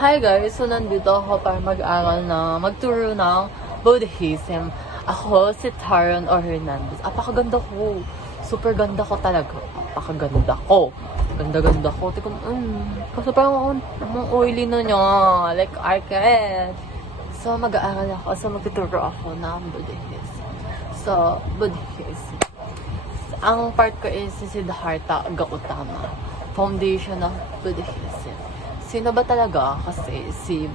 Hi guys! So nandito ako para magturo ng Buddhism. Ako si Taron O. Hernandez. Apakaganda ko. Super ganda ko talaga. Apakaganda ko. Ganda-ganda ko. Teka, kasi parang ang oily na niya. Like, I can't. So, mag-aaral ako. So, magtuturo ako ng Buddhism. So, Buddhism. Ang part ko is si Siddhartha Gautama. Foundation of Buddhism. Sino ba talaga? Kasi si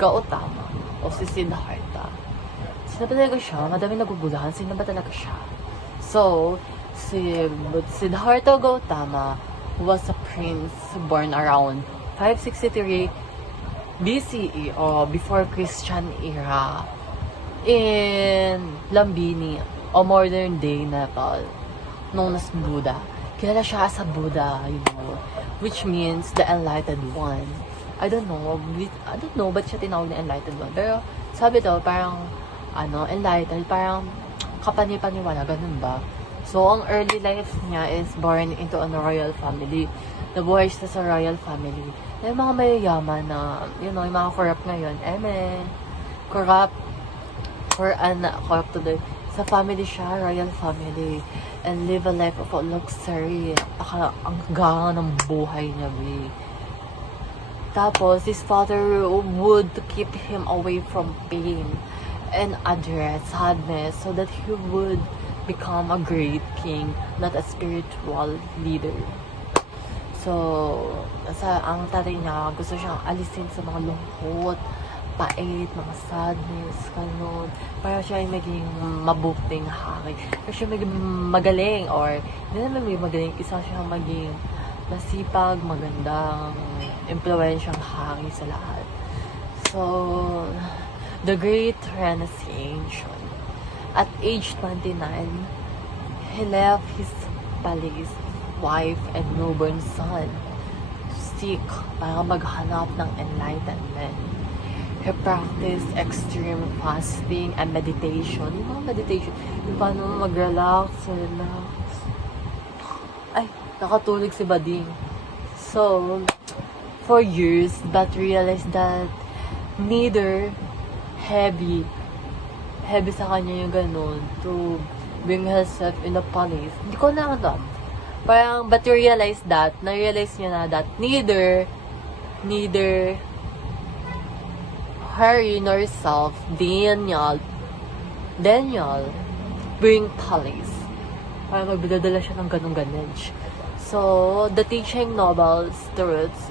Gautama o si Siddhartha. Sino ba talaga siya? Madami nagugulahan. Sino ba talaga siya? So, si Siddhartha Gautama was a prince born around 563 BCE o before Christian era in Lumbini o modern day Nepal, known as Buddha. Kilala siya as a Buddha, which means the enlightened one. I don't know ba't siya tinawag na enlightened one. Pero sabi daw, parang, enlightened, parang kapani-paniwala, ganun ba? So, ang early life niya is born into a royal family. Nabuhay siya sa royal family. Yung mga mayayaman na, yung mga corrupt ngayon, corrupt today. Sa family siya, royal family, and live a life of luxury. Ang ganda ng buhay niya, Tapos, his father would keep him away from pain and sadness, so that he would become a great king, not a spiritual leader. So, ang tatay niya, gusto siyang alisin sa mga lungkot, pait, mga sadness, ganun. Para siya ay maging mabuting hari. Para siya maging magaling, or hindi naman maging magaling, isa siyang maging masipag, magandang, impluensyang hari sa lahat. So, the Great Renunciation. At age 29, he left his palace, wife, and newborn son to seek para maghanap ng enlightenment. He practiced extreme fasting and meditation. Yung mga meditation, yung paano mag-relax. Ay, nakatulog si Bading. So, for years, but realized that neither heavy sa kanya yung ganun to bring herself in the palace. Hindi ko na alam. Parang, but you realize that, na-realize niya na that neither Harry nor self, Daniel, bring palace. Parang magdadala siya ng ganun-ganun. So, the teaching nobles, truths,